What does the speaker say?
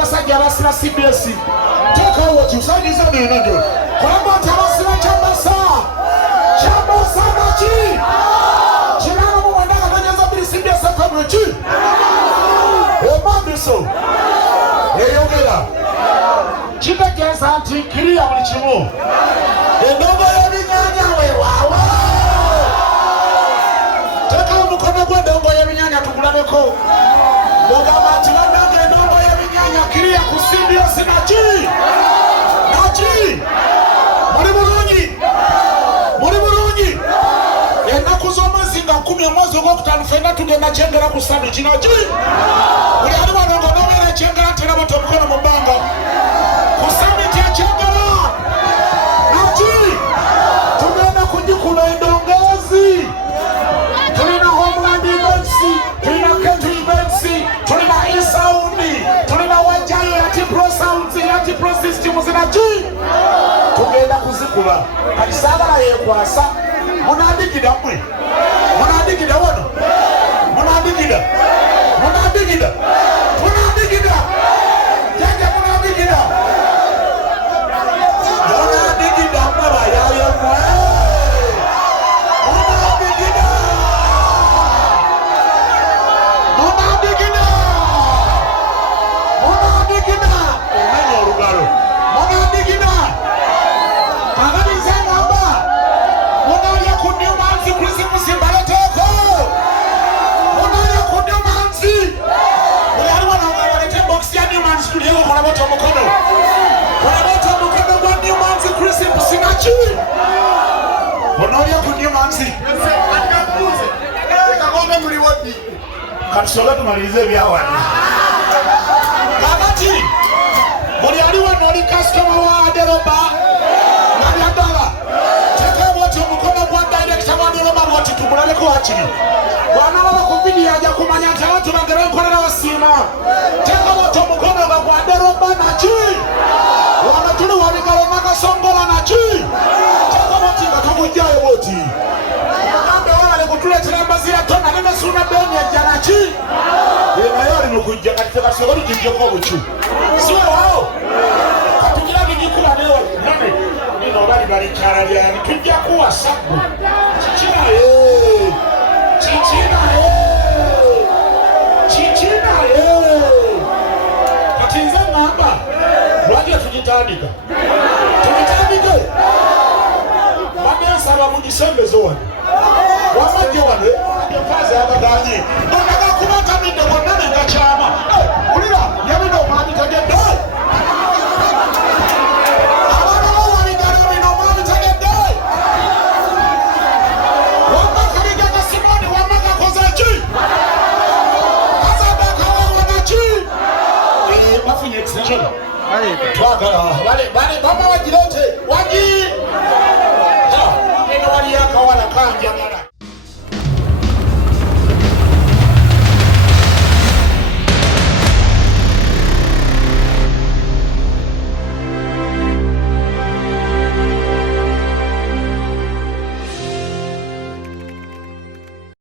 abasajja abasira CBS teekawo wati usandiza nenagyo kulamba nti abasira kyambasa naki kinaana mu mwenda katanyaza biri CBS FM ki emambiso eyogera kitegeeza nti nkiriya buli kimu endongo y'ebinyaanya weewaawo teekawo omukono gw'endongo y'ebinyaanya tugulabeko ogamba nti bannange endongo y'ebinyaanya kiriya ku CBS naki muli bulungi ennaku z'omwezi nga 10 omwezi ogwokutaano ffenna tugenda kyengera ku sami kino ki buli ali wano nga n'obeera kyengera tera bata omukono mu bbanga ku samiti ekyengera naki tugenda kugikula endongozi tulina homeland events tulina country events tulina esaundi tulina wajayo yatipro sounds yatipro systems naki tugenda kuzikuba kati saagala yeekwasa munandigida mmwe munandigida wano munandigida janja munandigida mmwe bayaye mmwe munandigida omenya olugalo munandigida aganizengamba munalya ku Newman's Christmas mbaleteeko munalya ku Newman's buli ali wano nga balete box ya Newman's tulyeko kulabota omukono gwa Newman's Christmas naki munalya ku Newman's ekagombe muli wadi katusoga tumalirize ebyawano kakati buli ali wano oli kasitoma wa Aderoba nabyadala tekebwoti omukono gwa director wa Aderoba bwoti tugulabeko wakiri bwanalaba ku vidiyo ajja kumanya nti abantu bagera enkolera wasiima tekebwoti omukono nga gwa Aderoba naki wano tuli wabigalo nakasongola naki tekebwoti nga tugujjayo bwoti agambe walale kutuleetera embazira tona nenesuna beni ejja naki naye ali mukujja kati tekasiba lutujjeko obucu siwewao katugira bigikula newe nino bali balikyala lyani tujja kuwasaku kikinaye kati nze ngamba lwaki tugitandika badensaba mugisembeze wano wamajje wano efaza yagaganyi onagakubatamidde bonna nengakyama ulira yabino omwami tegedde